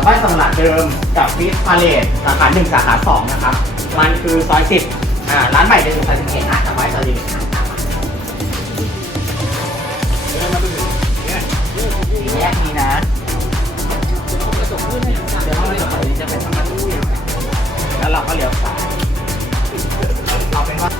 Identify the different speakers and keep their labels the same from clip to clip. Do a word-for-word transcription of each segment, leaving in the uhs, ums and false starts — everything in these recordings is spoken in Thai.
Speaker 1: บ้านสำหรับเดิมกับฟิสพาเลตสาขาหนึ่งสาขาสองนะครับมันคือซอยสิบอ่าร้านใหม่จะอยู่ซอยสิบเอ็ดนะจำไว้ซอยสิบเอ็ดสี่แยกนี้นะเดี๋ยวห้องกระจกนี้จะเป็นธรรมชาติแล้วเราก็เลี้ยวซ้ายเอาเป็นว่า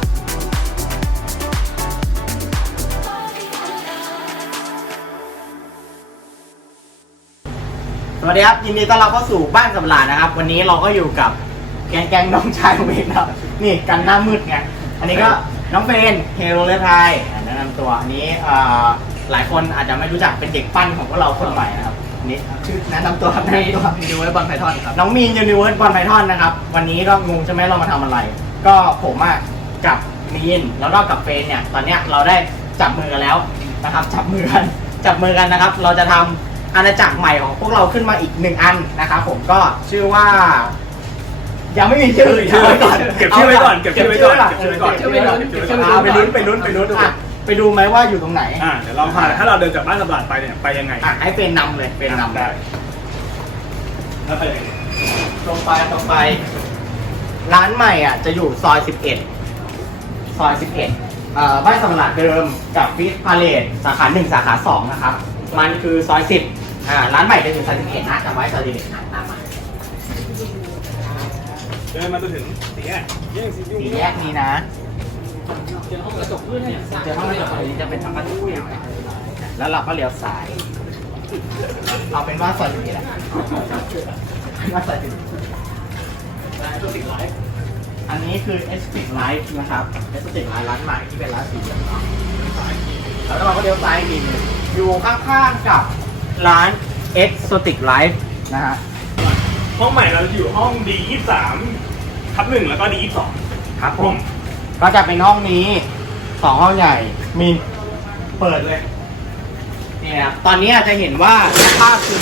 Speaker 1: สวัสดีครับยินดีต้อนรับเข้าสู่บ้านสำราญนะครับวันนี้เราก็อยู่กับแก๊งแก๊งน้องชายของเอกนะครับนี่กันหน้ามืดไงอันนี้ก็น้องเฟรนเฮโรเลไทยแนะนำตัวอันนี้หลายคนอาจจะไม่รู้จักเป็นเด็กปั้นของพวกเราคนใหม่นะครับอันนี้ชื่อแนะนำตัวครับแนะนำตัวยูนิเวิร์สบอลไพทอนครับน้องมีนยูนิเวิร์สบอลไพทอนนะครับวันนี้ก็งงใช่ไหมเรามาทำอะไรก็ผมอ่ะกับมีนแล้วก็กับเฟรนเนี่ยตอนเนี้ยเราได้จับมือกันแล้วนะครับจับมือกันจับมือกันนะครับเราจะทำอาณาจักรใหม่ของพวกเราขึ้นมาอีกหนึ่งอันนะครับผมก็ชื่อว่ายังไม่มีชื่อ
Speaker 2: เก็บชื่อไว้ก่อนเก็บชื่อไว้ก่อนเก็บชื่อไว้ก่อน
Speaker 1: เก็บชื่อไว้ก่อนเก็บชื่อไว้ก่อนไปลุ้นไปลุ้นไปลุ้นไปดูไหมว่าอยู่ตรงไหน
Speaker 2: อ่าเดี๋ยวลองพาถ้าเราเดินจากบ้านสำราญไปเนี่ยไปยังไง
Speaker 1: อ่ะให้เป็นนำเลยเป็นนำได้
Speaker 2: แล้วไปยังไง
Speaker 1: ตรงไปตรงไปร้านใหม่อ่ะจะอยู่ซอยสิบเอ็ดซอยสิบเอ็ดเอ่อบ้านสำราญเดิมกับฟิสพาเลตสาขาหนึ่งสาขาสองนะครับมันคือซอยสิบอ่าร้านใหม่จะอยู่ซอยสิบเอ็ดนะจำไว้ซอยสิบเอ็ดนะตามมา
Speaker 2: เดินมาจนถึงสี่แยก
Speaker 1: สี่แยกนี้นะเจอห้องกระจกนี้เจอห้องกระจกนี้จะเป็นธรรมชาติแล้วเราก็เลี้ยวซ้ายเอาเป็นว่าซอยสิบเอ็ดว่าซอยสิบอันนี้คือเอสติกไลฟ์นะครับเอสติกไลฟ์ร้านใหม่ที่เป็นร้านสีเหลืองแล้วเราก็เลี้ยวซ้ายอีกนึงอยู่ข้างๆกับร้าน Exotic Life นะฮะ
Speaker 2: ห้องใหม่เราจะอยู่ห้อง ดี ยี่สิบสามทับหนึ่งแล้วก็ ดี ยี่สิบสอง
Speaker 1: ครับผมก็จะเป็นห้องนี้สองห้องใหญ่มีเปิดเลยเนี่ยตอนนี้จะเห็นว่าภาพคือ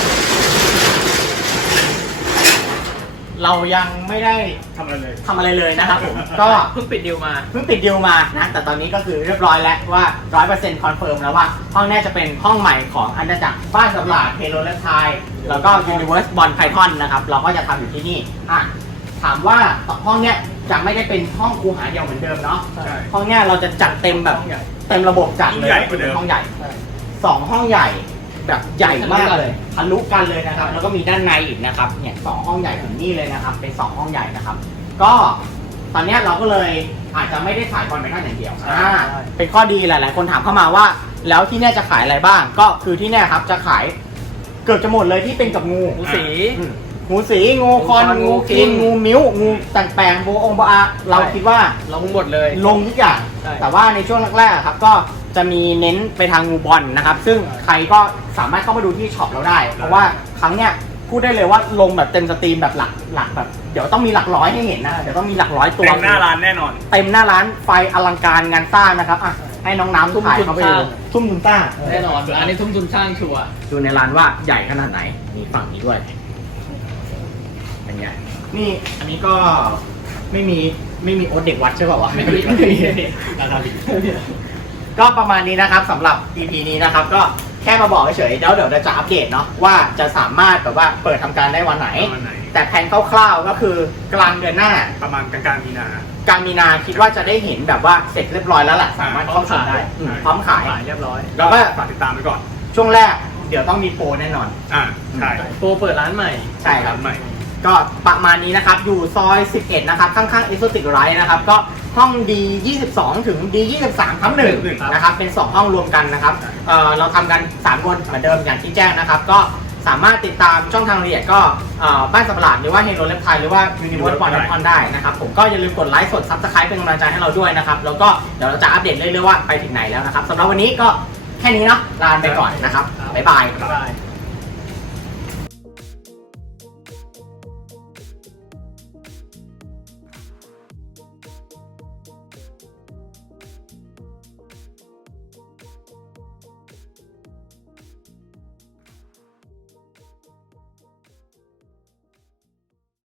Speaker 1: เรายังไม่ได้
Speaker 2: ทำอะไรเลย
Speaker 1: ทำอะไรเลยนะครับผมก็เพิ่งปิดดีลมาเพิ่งปิดดีลมานะแต่ตอนนี้ก็คือเรียบร้อยแล้วว่า ร้อยเปอร์เซ็นต์ คอนเฟิร์มแล้วว่าห้องนี้จะเป็นห้องใหม่ของอาณาจักรบ้านสำราญเฮโรและไทยแล้วก็ Universe Bond Python นะครับเราก็จะทำอยู่ที่นี่อ่ะถามว่าห้องเนี้ยจะไม่ได้เป็นห้องคูหาเดียวเหมือนเดิมเนาะห้องเนี้ยเราจะจัดเต็มแบบเต็มระบบจัดเลยเป็นห้องใหญ่สองห้องใหญ่แบบใหญ่มากเลยทะลุกันเลยนะครับแล้วก็มีด้านในอีกนะครับเนี่ยสองห้องใหญ่ถึงนี่เลยนะครับเป็นสองห้องใหญ่นะครับก็ตอนนี้เราก็เลยอาจจะไม่ได้ขายบอลไปแค่อย่างเดียวอ่าเป็นข้อดีหลายๆคนถามเข้ามาว่าแล้วที่นี่จะขายอะไรบ้างก็คือที่นี่ครับจะขายเกือบจะหมดเลยที่เป็นกับงูงูสีงูสีงูคอนงูกินงูมิ้วงูแต่งแปลงโบองโบอาเราคิดว่า
Speaker 3: ลงหมดเลย
Speaker 1: ลงทุกอย่างแต่ว่าในช่วงแรกๆครับก็จะมีเน้นไปทางงูบอลนะครับซึ่งใครก็สามารถเข้ามาดูที่ช็อปเราได้เพราะว่าครั้งเนี้ยพูดได้เลยว่าลงแบบเต็มสตรีมแบบหลักหลักแบบเดี๋ยวต้องมีหลักร้อยให้เห็นนะเดี๋ยวต้องมีหลักร้อยตัว
Speaker 2: เต็มหน้าร้านแน่นอน
Speaker 1: เต็มหน้าร้านไฟอลังการงานสร้างนะครับอ่ะให้น้องน้ำถ่ายเขาไปดูทุ่มทุนสร้าง
Speaker 3: แน่นอนอันนี้ทุ่มทุนสร้างชัวร์
Speaker 1: ดูในร้านว่าใหญ่ขนาดไหนมีฝั่งนี้ด้วยเป็นไงนี่อันนี้ก็ไม่มีไม่มีโอ๊ตเด็กวัดใช่ป่าววะไม่มีไม่มีนะครับก็ประมาณนี้นะครับสำหรับ อี พี นี้นะครับก็แค่มาบอกเฉยๆแล้วเดี๋ยวเราจะอัปเดตเนาะว่าจะสามารถแบบว่าเปิดทำการได้วันไหนแต่แผนคร่าวๆก็คือกลางเดือนหน้า
Speaker 2: ประมาณกลางๆมีนาก
Speaker 1: ลางมีนาคิดว่าจะได้เห็นแบบว่าเสร็จเรียบร้อยแล้วแหละสามารถเข้าชมได้พร้อมขาย
Speaker 3: เรียบร้อย
Speaker 1: แล้วก็
Speaker 2: ฝากติดตามไว้ก่อน
Speaker 1: ช่วงแรกเดี๋ยวต้องมีโปรแน่นอน
Speaker 2: อ่าใช่
Speaker 3: โปรเปิดร้านใหม่
Speaker 1: ใช่ครับ
Speaker 2: ใหม่
Speaker 1: ก็ประมาณนี้นะครับอยู่ซอยสิบเอ็ดนะครับข้างๆ Exotic Life นะครับก็ห้อง ดี ยี่สิบสอง ถึง ดี ยี่สิบสาม ทับหนึ่งนะครับเป็นสองห้องรวมกันนะครับ เอ่อเราทำกันสามคนเหมือนเดิมอย่างที่แจ้งนะครับก็สามารถติดตามช่องทางละเอียดก็บ้านสำราญหรือว่าเฮโรเลฟไทยหรือว่า Universe Bond Python ได้นะครับผมก็อย่าลืมกดไลค์กด Subscribe เป็นกำลังใจให้เราด้วยนะครับแล้วก็เดี๋ยวเราจะอัปเดตเรื่อยๆว่าไปถึงไหนแล้วนะครับสำหรับวันนี้ก็แค่นี้เนาะลาไปก่อนนะครับบ๊ายบาย